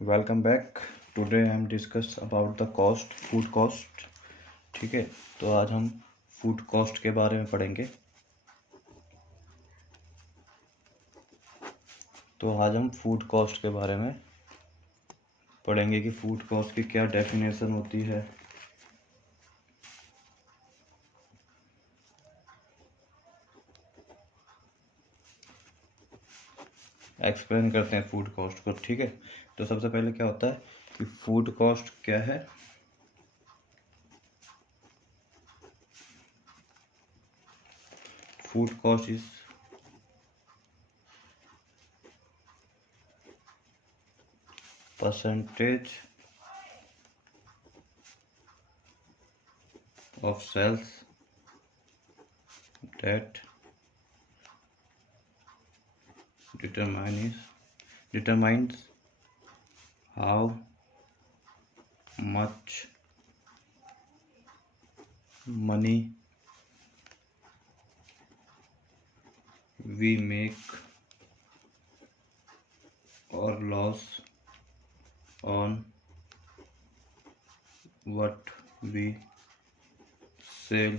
Welcome back. Today I am discuss about the cost, food cost. ठीक है, तो आज हम फूड कॉस्ट के बारे में पढ़ेंगे। फूड कॉस्ट के बारे में पढ़ेंगे कि फूड कॉस्ट की क्या डेफिनेशन होती है, एक्सप्लेन करते हैं फूड कॉस्ट को। ठीक है, तो सबसे पहले क्या होता है कि फूड कॉस्ट क्या है। Food cost is percentage of sales that determines how much money we make or loss on what we sell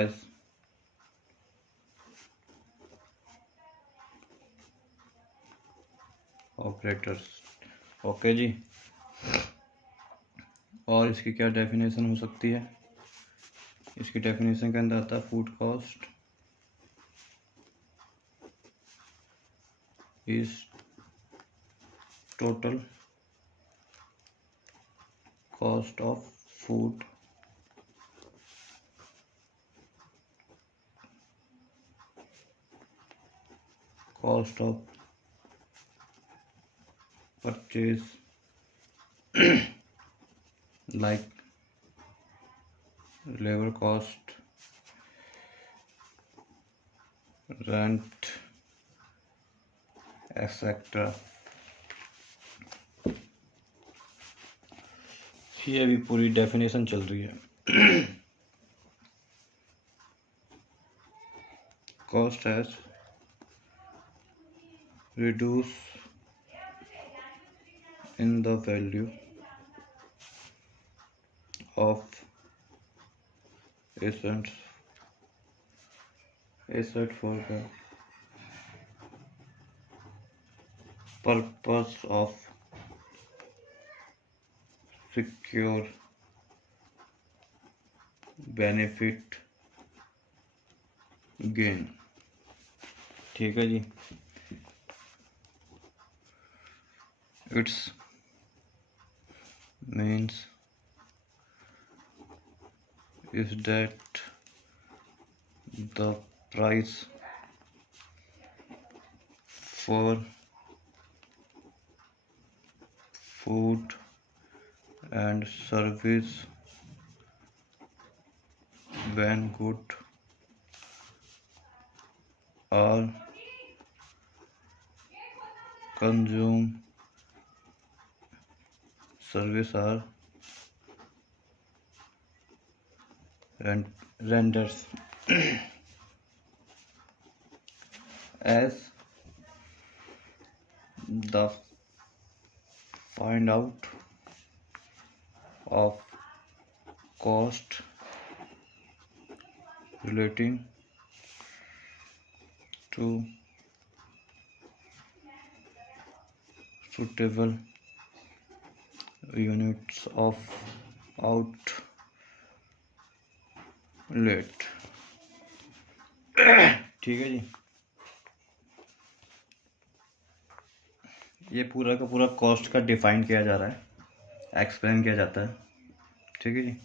as operators. Okay जी, और इसकी क्या डेफिनेशन हो सकती है। इसकी डेफिनेशन के अंदर आता है food cost is total cost of food cost of purchase like labor cost, rent, etc. ये अभी पूरी डेफिनेशन चल रही है। Cost has reduce in the value of asset for the purpose of secure benefit gain। ठीक है जी, it's means is that the price for food and service when good are consumed, service are renders as the find out of cost relating to suitable units of outlet। ठीक है जी, ये पूरा का पूरा cost का define किया जा रहा है, एक्सप्लेन किया जाता है। ठीक है जी,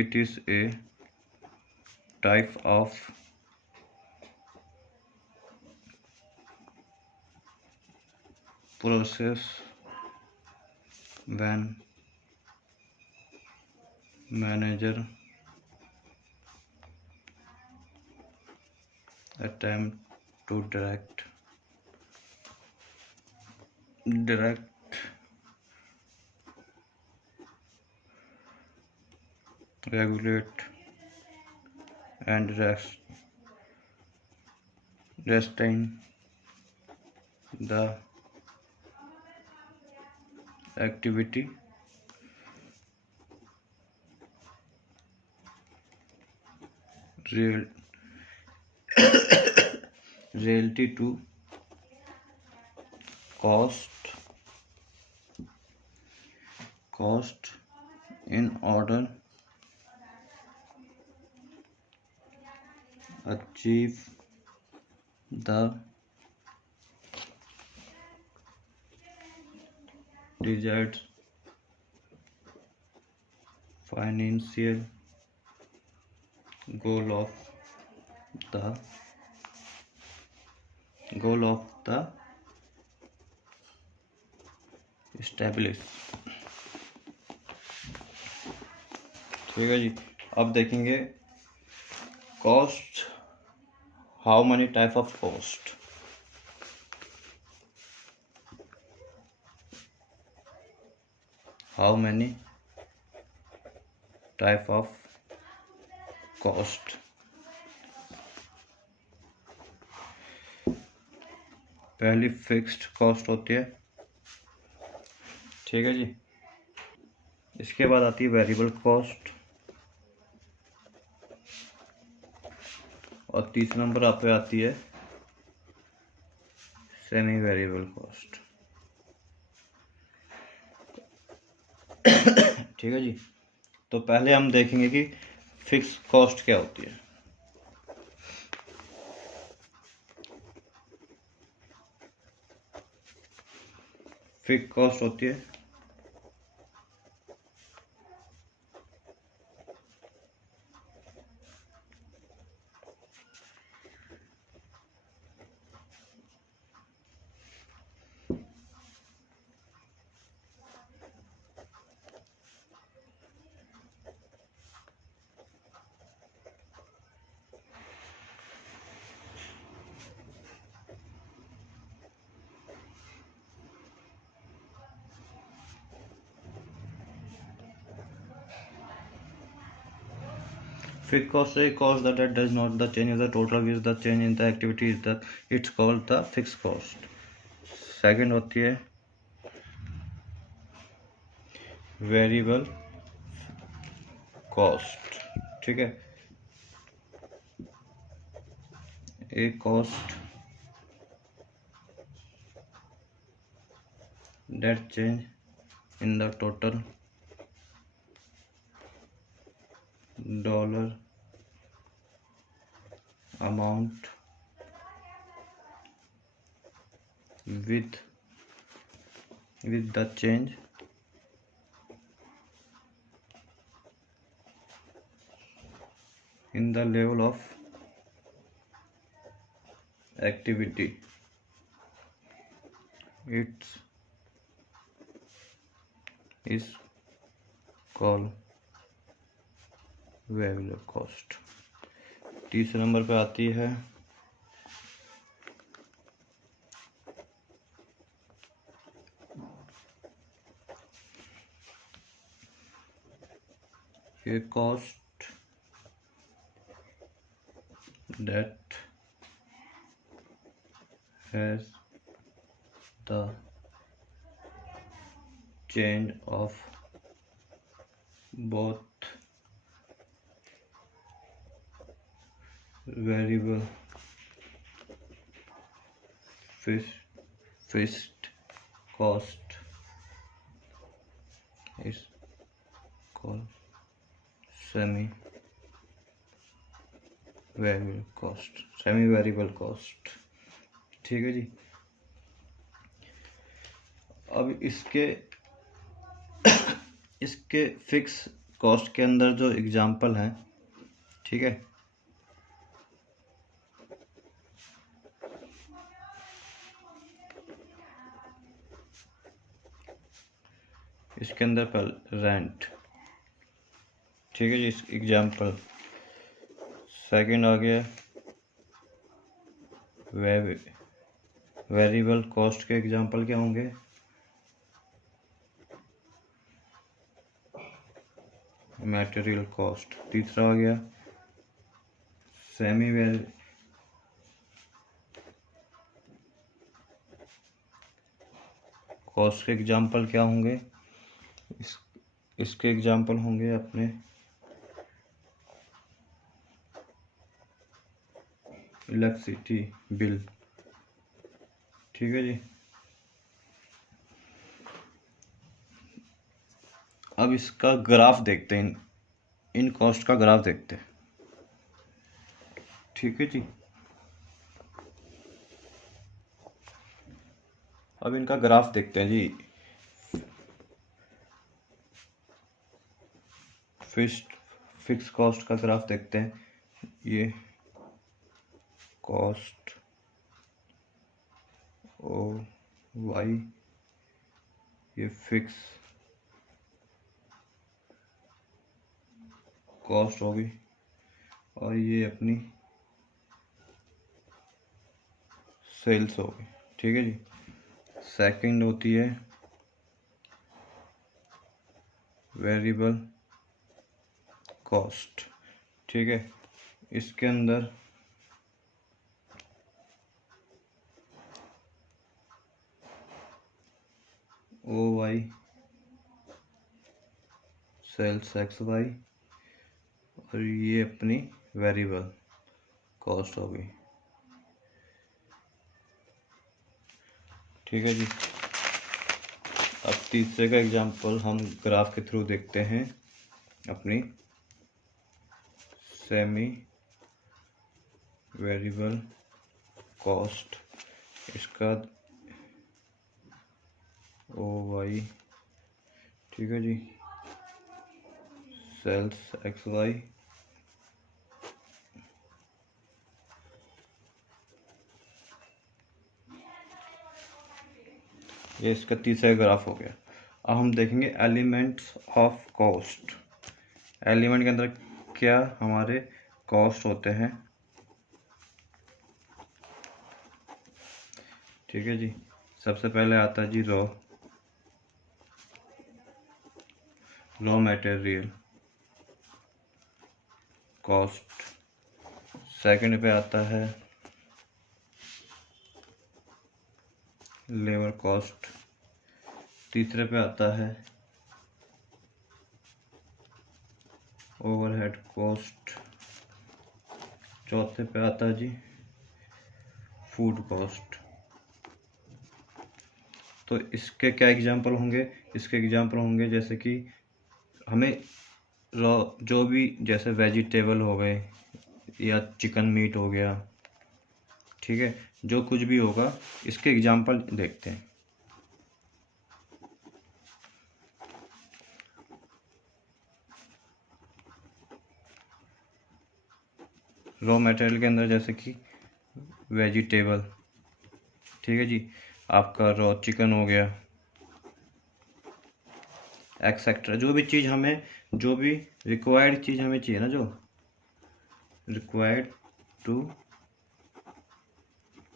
it is a type of process when manager attempt to direct regulate and restrain the activity real reality to cost in order achieve the desired financial goal of the establish। ठीक है जी। अब देखेंगे cost, how many type of cost. How many type of cost. पहली fixed cost होती है, ठीक है जी। इसके बाद आती है वेरिएबल कॉस्ट, और तीसरे नंबर पे आती है सेमी वेरिएबल कॉस्ट। ठीक है जी। तो पहले हम देखेंगे कि फिक्स कॉस्ट क्या होती है। फिक्स कॉस्ट होती है fixed cost is a cost that does not the change in the total with the change in the activity is the it's called the fixed cost। Second होती है variable cost. ठीक है, a cost that change in the total dollar amount with the change in the level of activity it is called variable cost. तीसरे number पे आती है a cost that has the change of both variable fixed cost is called semi variable cost. Semi variable cost. ठीक है जी। अब इसके fix cost के अंदर जो एग्जांपल हैं, ठीक है, इसके अंदर रेंट, ठीक है जी, एग्जांपल। सेकंड आ गया वेरिएबल कॉस्ट के एग्जांपल क्या होंगे, मटेरियल कॉस्ट। तीसरा आ गया सेमी कॉस्ट के एग्जांपल क्या होंगे, इसके एग्जांपल होंगे अपने इलेक्ट्रिसिटी बिल। ठीक है जी। अब इसका ग्राफ देखते हैं, इन कॉस्ट का ग्राफ देखते हैं। ठीक है जी। अब इनका ग्राफ देखते हैं जी। फिक्स कॉस्ट का ग्राफ देखते हैं। ये कॉस्ट ओ वाई, ये फिक्स कॉस्ट होगी, और ये अपनी सेल्स होगी। ठीक है जी। सेकंड होती है वेरिएबल कॉस्ट। ठीक है, इसके अंदर O Y cells X Y, और ये अपनी वेरिएबल कॉस्ट होगी। ठीक है जी। अब तीसरे का एग्जांपल हम ग्राफ के थ्रू देखते हैं, अपनी सेमी वेरिएबल कॉस्ट। इसका ओ वाई, ठीक है जी, सेल्स एक्स वाई, ये इसका तीसरा ग्राफ हो गया। अब हम देखेंगे एलिमेंट्स ऑफ कॉस्ट। एलिमेंट के अंदर क्या हमारे कॉस्ट होते हैं। ठीक है जी। सबसे पहले आता है जी रॉ मटेरियल कॉस्ट। सेकंड पे आता है लेबर कॉस्ट। तीसरे पे आता है ओवरहेड कॉस्ट। चौथे पे आता है जी फूड कॉस्ट। तो इसके क्या एग्जांपल होंगे, इसके एग्जांपल होंगे जैसे कि हमें रॉ जो भी, जैसे वेजिटेबल हो गए या चिकन मीट हो गया, ठीक है, जो कुछ भी होगा इसके एग्जांपल देखते हैं। रॉ मटेरियल के अंदर जैसे कि वेजिटेबल, ठीक है जी, आपका रॉ चिकन हो गया, एक्सेट्रा। जो भी चीज़ हमें, जो भी रिक्वायर्ड चीज़ हमें चाहिए ना, जो required to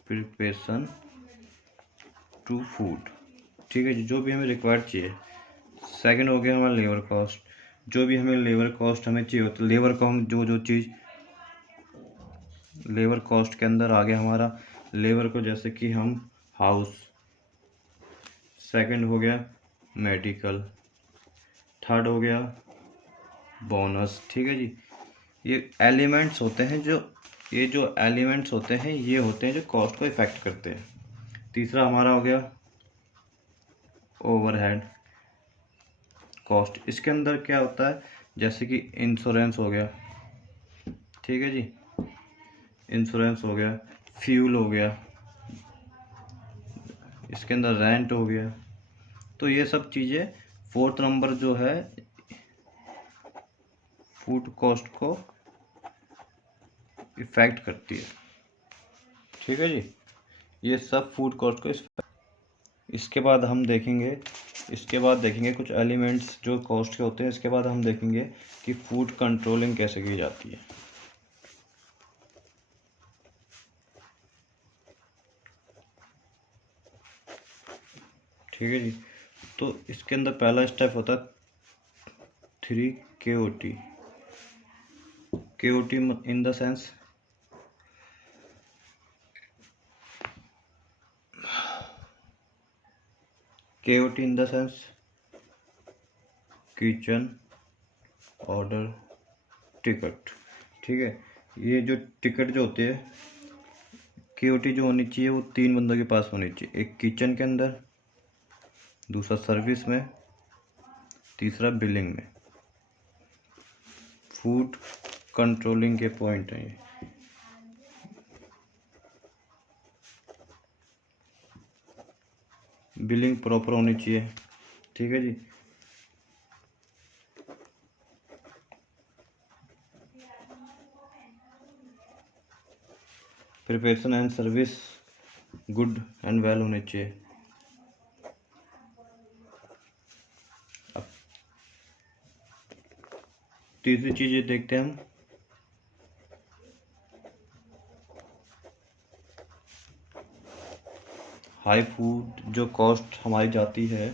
preparation to food, ठीक है जी, जो भी हमें रिक्वायर्ड चाहिए। सेकंड हो गया हमारा लेबर कॉस्ट। जो भी हमें लेबर कॉस्ट हमें चाहिए होता है, लेबर को हम जो चीज़ लेबर कॉस्ट के अंदर आ गया हमारा लेबर को, जैसे कि हम हाउस। सेकंड हो गया मेडिकल। थर्ड हो गया बोनस। ठीक है जी। ये एलिमेंट्स होते हैं ये जो एलिमेंट्स होते हैं ये होते हैं जो कॉस्ट को इफेक्ट करते हैं। तीसरा हमारा हो गया ओवरहेड कॉस्ट। इसके अंदर क्या होता है, जैसे कि इंश्योरेंस हो गया, ठीक है जी, इंश्योरेंस हो गया, फ्यूल हो गया, इसके अंदर रेंट हो गया। तो ये सब चीज़ें फोर्थ नंबर जो है फूड कॉस्ट को इफेक्ट करती है। ठीक है जी, ये सब फूड कॉस्ट को इसके बाद हम देखेंगे, इसके बाद देखेंगे कुछ एलिमेंट्स जो कॉस्ट के होते हैं। इसके बाद हम देखेंगे कि फूड कंट्रोलिंग कैसे की जाती है। ठीक है जी। तो इसके अंदर पहला स्टेप होता है 3 KOT। KOT in the sense KOT in the sense kitchen order ticket. ठीक है, ये जो टिकट जो होती है KOT जो होनी चाहिए वो 3 बंदों के पास होनी चाहिए, एक किचन के अंदर, दूसरा सर्विस में, तीसरा बिलिंग में। फूड कंट्रोलिंग के पॉइंट हैं ये। बिलिंग प्रॉपर होनी चाहिए। ठीक है जी। Preparation and service good and well होने चाहिए। अब तीसरी चीज ये देखते हैं हम, हाई फूड जो कॉस्ट हमारी जाती है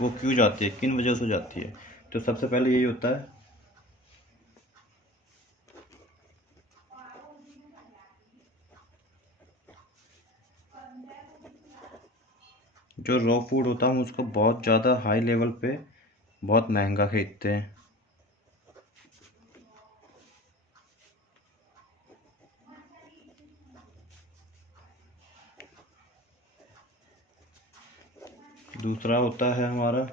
वो क्यों जाती है, किन वजह से जाती है। तो सबसे पहले यही होता है, जो रॉ फूड होता है हम उसको बहुत ज़्यादा हाई लेवल पे बहुत महंगा खरीदते हैं। दूसरा होता है हमारा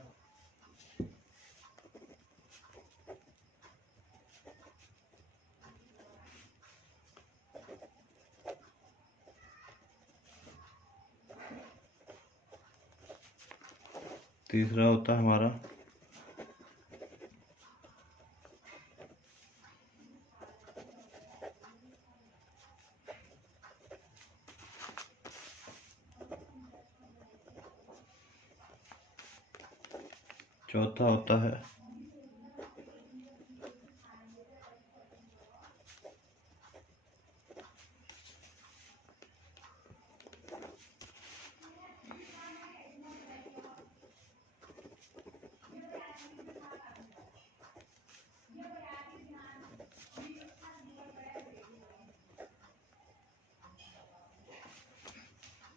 तीसरा होता है हमारा चौथा होता है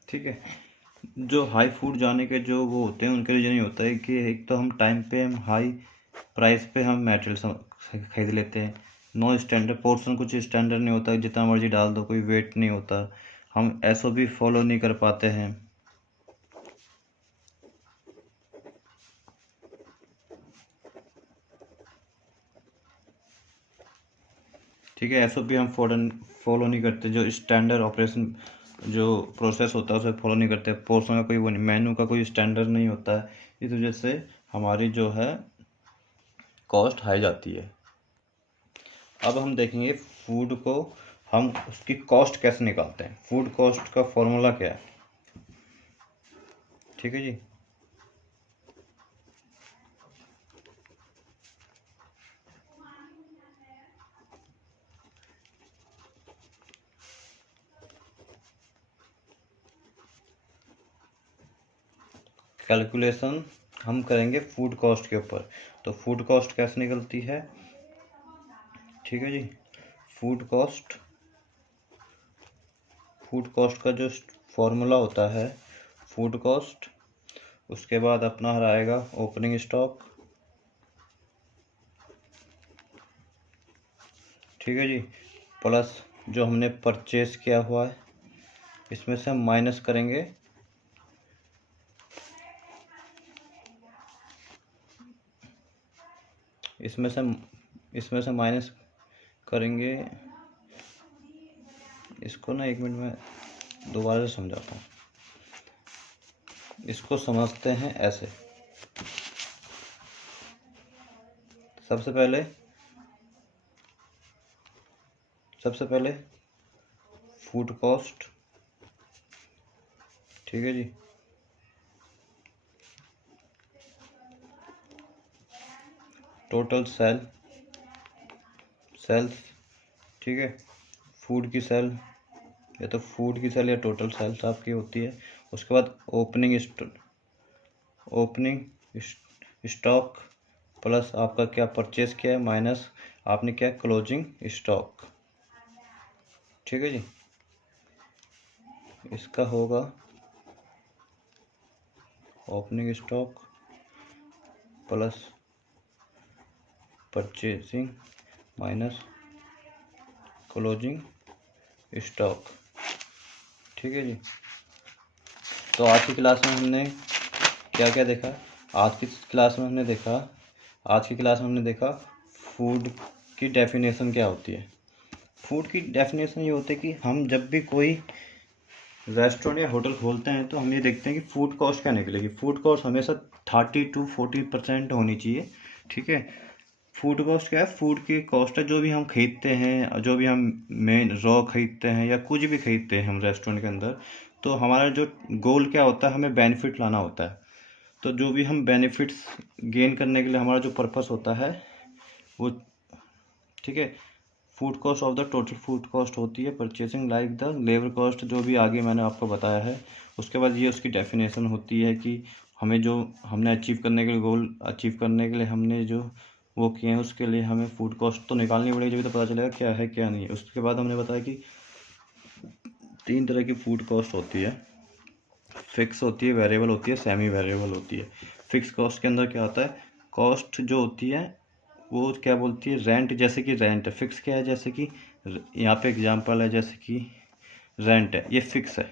ठीक है, जो हाई फूड जाने के जो वो होते हैं उनके लिए नहीं होता है कि एक तो हम टाइम पे हम हाई प्राइस पे हम मटेरियल खरीद लेते हैं। नो स्टैंडर्ड पोर्शन कुछ स्टैंडर्ड नहीं होता, जितना मर्जी डाल दो कोई वेट नहीं होता, हम SOP फॉलो नहीं कर पाते हैं। ठीक है, SOP हम फॉलो नहीं करते, जो स्टैंडर्ड ऑपरेशन जो प्रोसेस होता है उसे फॉलो नहीं करते, पोर्शन का कोई वो नहीं, मेन्यू का कोई स्टैंडर्ड नहीं होता है, इस वजह से हमारी जो है कॉस्ट हाई जाती है। अब हम देखेंगे फूड को हम उसकी कॉस्ट कैसे निकालते हैं, फूड कॉस्ट का फॉर्मूला क्या है। ठीक है जी। कैलकुलेशन हम करेंगे फूड कॉस्ट के ऊपर, तो फूड कॉस्ट कैसे निकलती है। ठीक है जी, फूड कॉस्ट का जो फॉर्मूला होता है फूड कॉस्ट, उसके बाद अपना आएगा ओपनिंग स्टॉक। ठीक है जी, प्लस जो हमने परचेज किया हुआ है इसमें से हम माइनस करेंगे इसमें से माइनस करेंगे इसको ना, 1 मिनट में दोबारा से समझाता हूँ। इसको समझते हैं ऐसे, सबसे पहले फूड कॉस्ट। ठीक है जी, टोटल सेल्स। ठीक है, फूड की सेल या तो फूड की सेल या टोटल सेल्स आपकी होती है। उसके बाद ओपनिंग स्टॉक प्लस आपका क्या परचेज किया है माइनस आपने क्या क्लोजिंग स्टॉक। ठीक है जी, इसका होगा opening stock plus purchasing minus closing stock. ठीक है जी। तो आज की क्लास में हमने क्या क्या देखा? आज की क्लास में हमने देखा फूड की डेफिनेशन क्या होती है। फूड की डेफिनेशन ये होती है कि हम जब भी कोई रेस्टोरेंट या होटल खोलते हैं तो हम ये देखते हैं कि फूड कॉस्ट क्या निकलेगी। फूड कॉस्ट हमेशा 30 to 40% होनी चाहिए। ठीक है। फूड कॉस्ट क्या है? फूड की कॉस्ट है जो भी हम खरीदते हैं, जो भी हम मेन रॉ खरीदते हैं या कुछ भी खरीदते हैं हम रेस्टोरेंट के अंदर, तो हमारा जो गोल क्या होता है, हमें बेनिफिट लाना होता है। तो जो भी हम बेनिफिट्स गेन करने के लिए हमारा जो पर्पस होता है वो, ठीक है, food cost of the total food cost होती है purchasing like the labour cost, जो भी आगे मैंने आपको बताया है। उसके बाद ये उसकी डेफिनेशन होती है कि हमें जो हमने अचीव करने के लिए, गोल अचीव करने के लिए हमने जो वो किए हैं, उसके लिए हमें फूड कॉस्ट तो निकालनी पड़ेगी, जब तो पता चलेगा क्या है क्या नहीं है। उसके बाद हमने बताया कि 3 तरह की फूड कॉस्ट होती है। फिक्स होती है, वेरिएबल होती है, सेमी वेरिएबल होती है। फिक्स कॉस्ट के अंदर क्या होता है? कॉस्ट जो होती है वो क्या बोलती है? रेंट। जैसे कि रेंट है, फिक्स क्या है? जैसे कि यहाँ पे एग्जांपल है, जैसे कि रेंट है, ये फिक्स है।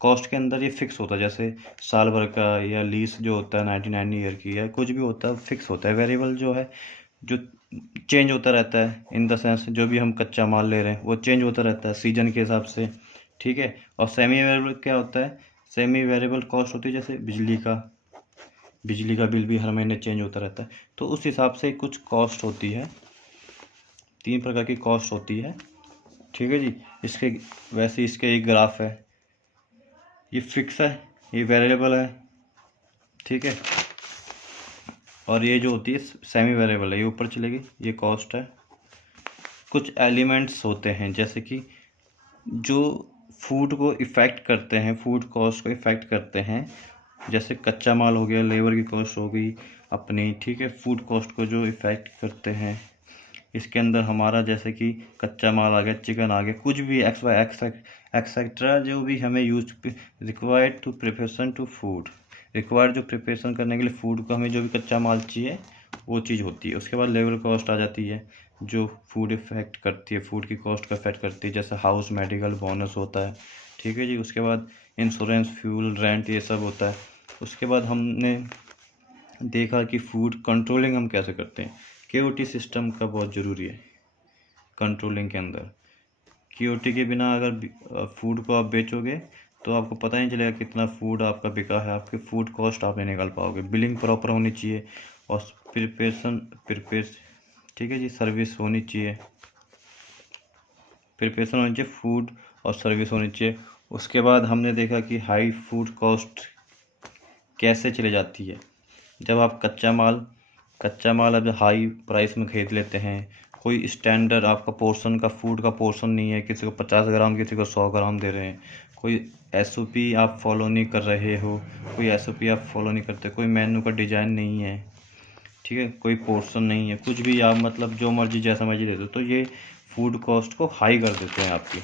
कॉस्ट के अंदर ये फिक्स होता है, जैसे साल भर का या लीज जो होता है 99 ईयर की या कुछ भी होता है, फिक्स होता है। वेरिएबल जो है जो चेंज होता रहता है, इन द सेंस जो भी हम कच्चा माल ले रहे हैं वो चेंज होता रहता है सीजन के हिसाब से। ठीक है। और सेमी वेरिएबल क्या होता है? सेमी वेरिएबल कॉस्ट होती है जैसे बिजली का बिल भी हर महीने चेंज होता रहता है, तो उस हिसाब से कुछ कॉस्ट होती है। 3 प्रकार की कॉस्ट होती है। ठीक है जी। इसके वैसे इसके एक ग्राफ है, ये फिक्स है, ये वेरिएबल है। ठीक है। और ये जो होती है सेमी वेरिएबल है, ये ऊपर चलेगी, ये कॉस्ट है। कुछ एलिमेंट्स होते हैं जैसे कि जो फूड को इफ़ेक्ट करते हैं, फूड कॉस्ट को इफ़ेक्ट करते हैं, जैसे कच्चा माल हो गया, लेबर की कॉस्ट हो गई अपनी। ठीक है। फूड कॉस्ट को जो इफ़ेक्ट करते हैं इसके अंदर हमारा, जैसे कि कच्चा माल आ गया, चिकन आ गया, कुछ भी एक्सेट्रा जो भी हमें use required to preparation to food, required जो प्रिपरेशन करने के लिए फूड को हमें जो भी कच्चा माल चाहिए वो चीज़ होती है। उसके बाद लेबर कॉस्ट आ जाती है जो फूड इफेक्ट करती है, फूड की कॉस्ट को इफेक्ट करती है, जैसे हाउस मेडिकल बोनस होता है। ठीक है जी। उसके बाद इंश्योरेंस, फ्यूल, रेंट, ये सब होता है। उसके बाद हमने देखा कि फूड कंट्रोलिंग हम कैसे करते हैं। KOT सिस्टम का बहुत ज़रूरी है कंट्रोलिंग के अंदर। KOT के बिना अगर फूड को आप बेचोगे तो आपको पता नहीं चलेगा कितना फूड आपका बिका है, आपके फूड कॉस्ट आप नहीं निकाल पाओगे। बिलिंग प्रॉपर होनी चाहिए और ठीक है जी, सर्विस होनी चाहिए, प्रिपरेशन होनी चाहिए, फूड और सर्विस होनी चाहिए। उसके बाद हमने देखा कि हाई फूड कॉस्ट कैसे चली जाती है। जब आप कच्चा माल अब हाई प्राइस में खरीद लेते हैं, कोई स्टैंडर्ड आपका पोर्शन का, फूड का पोर्शन नहीं है, किसी को 50 ग्राम, किसी को 100 ग्राम दे रहे हैं, कोई SOP आप फॉलो नहीं कर रहे हो, कोई SOP आप फॉलो नहीं करते, कोई मेन्यू का डिज़ाइन नहीं है, ठीक है, कोई पोर्शन नहीं है, कुछ भी आप मतलब जो मर्जी जैसा मर्जी दे दो, तो ये फूड कॉस्ट को हाई कर देते हैं आपकी।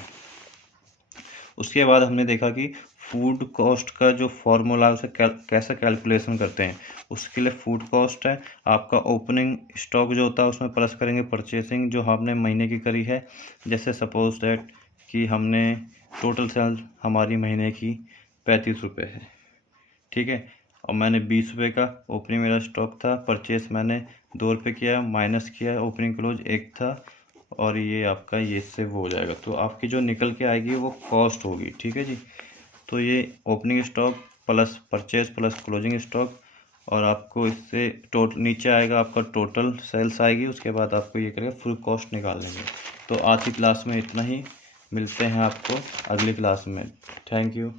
उसके बाद हमने देखा कि फूड कॉस्ट का जो फॉर्मूला उसे कैसे कैलकुलेशन करते हैं। उसके लिए फूड कॉस्ट है आपका ओपनिंग स्टॉक जो होता है उसमें प्लस करेंगे परचेसिंग जो हमने महीने की करी है। जैसे सपोज दैट कि हमने टोटल सेल हमारी महीने की 35 रुपये है, ठीक है, और मैंने 20 रुपये का ओपनिंग मेरा स्टॉक था, परचेस मैंने 2 रुपये किया, माइनस किया, ओपनिंग क्लोज 1 था, और ये आपका ये से वो हो जाएगा, तो आपकी जो निकल के आएगी वो कॉस्ट होगी। ठीक है जी। तो ये opening stock plus purchase plus closing stock, और आपको इससे नीचे आएगा आपका टोटल सेल्स आएगी। उसके बाद आपको ये करेगा फुल कॉस्ट निकाल लेंगे। तो आज की क्लास में इतना ही, मिलते हैं आपको अगली क्लास में। Thank you.